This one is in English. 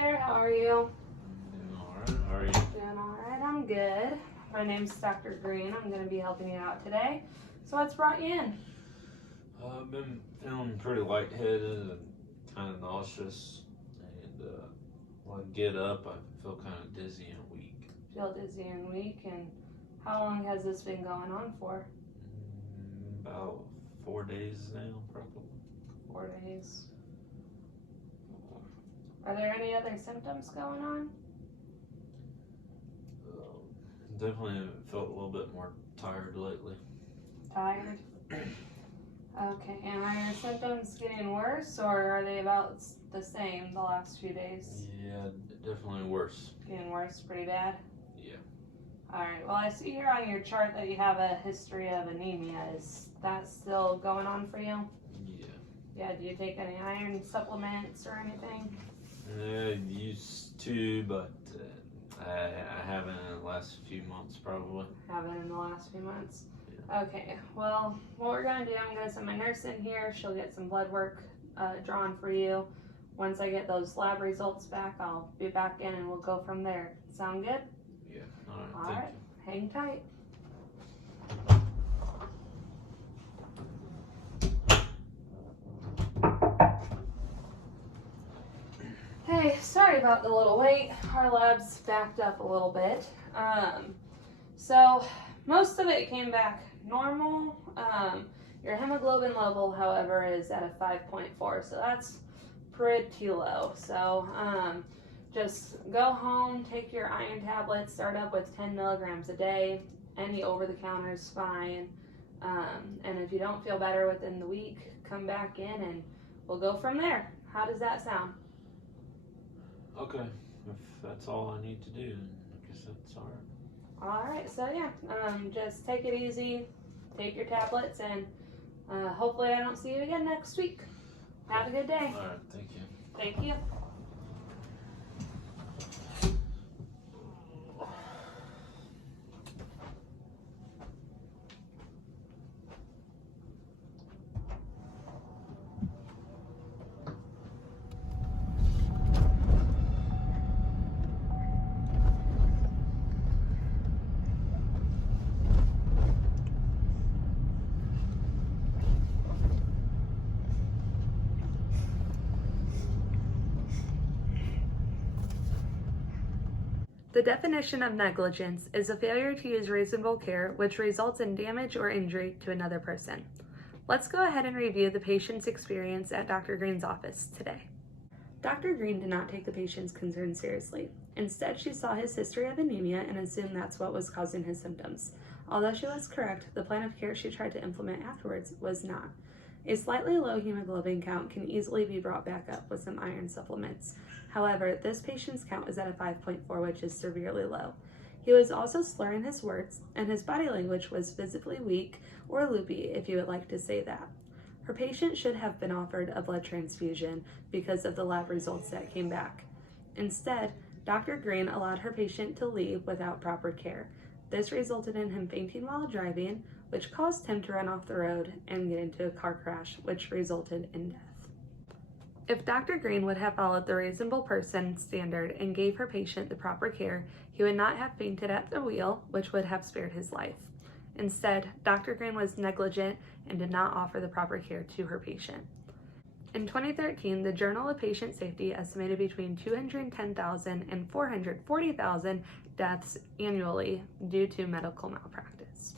there, how are you? Doing alright, how are you? Doing alright, I'm good. My name's Dr. Green. I'm going to be helping you out today. So what's brought you in? I've been feeling pretty lightheaded and kind of nauseous, and when I get up, I feel kind of dizzy and weak. Feel dizzy and weak, and how long has this been going on for? About 4 days now, probably. 4 days. Are there any other symptoms going on? Definitely felt a little bit more tired lately. Tired? Okay, and are your symptoms getting worse, or are they about the same the last few days? Yeah, definitely worse. Getting worse pretty bad? Yeah. Alright, well I see here on your chart that you have a history of anemia. Is that still going on for you? Yeah. Yeah, do you take any iron supplements or anything? I used to, but I haven't in the last few months, probably. Haven't in the last few months? Yeah. Okay, well, what we're going to do, I'm going to send my nurse in here. She'll get some blood work drawn for you. Once I get those lab results back, I'll be back in and we'll go from there. Sound good? Yeah. Alright, thank you. Hang tight. Hey, sorry about the little wait. Our lab's backed up a little bit. So most of it came back normal. Your hemoglobin level, however, is at a 5.4, so that's pretty low. So just go home, take your iron tablets, start up with 10 milligrams a day. Any over-the-counter is fine. And if you don't feel better within the week, come back in and we'll go from there. How does that sound? Okay, if that's all I need to do, then I guess that's alright. Alright, so yeah, just take it easy, take your tablets, and hopefully I don't see you again next week. Have a good day. Alright, thank you. Thank you. The definition of negligence is a failure to use reasonable care which results in damage or injury to another person. Let's go ahead and review the patient's experience at Dr. Green's office today. Dr. Green did not take the patient's concern seriously. Instead, she saw his history of anemia and assumed that's what was causing his symptoms. Although she was correct, the plan of care she tried to implement afterwards was not. A slightly low hemoglobin count can easily be brought back up with some iron supplements. However, this patient's count is at a 5.4, which is severely low. He was also slurring his words, and his body language was visibly weak or loopy, if you would like to say that. Her patient should have been offered a blood transfusion because of the lab results that came back. Instead, Dr. Green allowed her patient to leave without proper care. This resulted in him fainting while driving, which caused him to run off the road and get into a car crash, which resulted in death. If Dr. Green would have followed the reasonable person standard and gave her patient the proper care, he would not have fainted at the wheel, which would have spared his life. Instead, Dr. Green was negligent and did not offer the proper care to her patient. In 2013, the Journal of Patient Safety estimated between 210,000 and 440,000 deaths annually due to medical malpractice.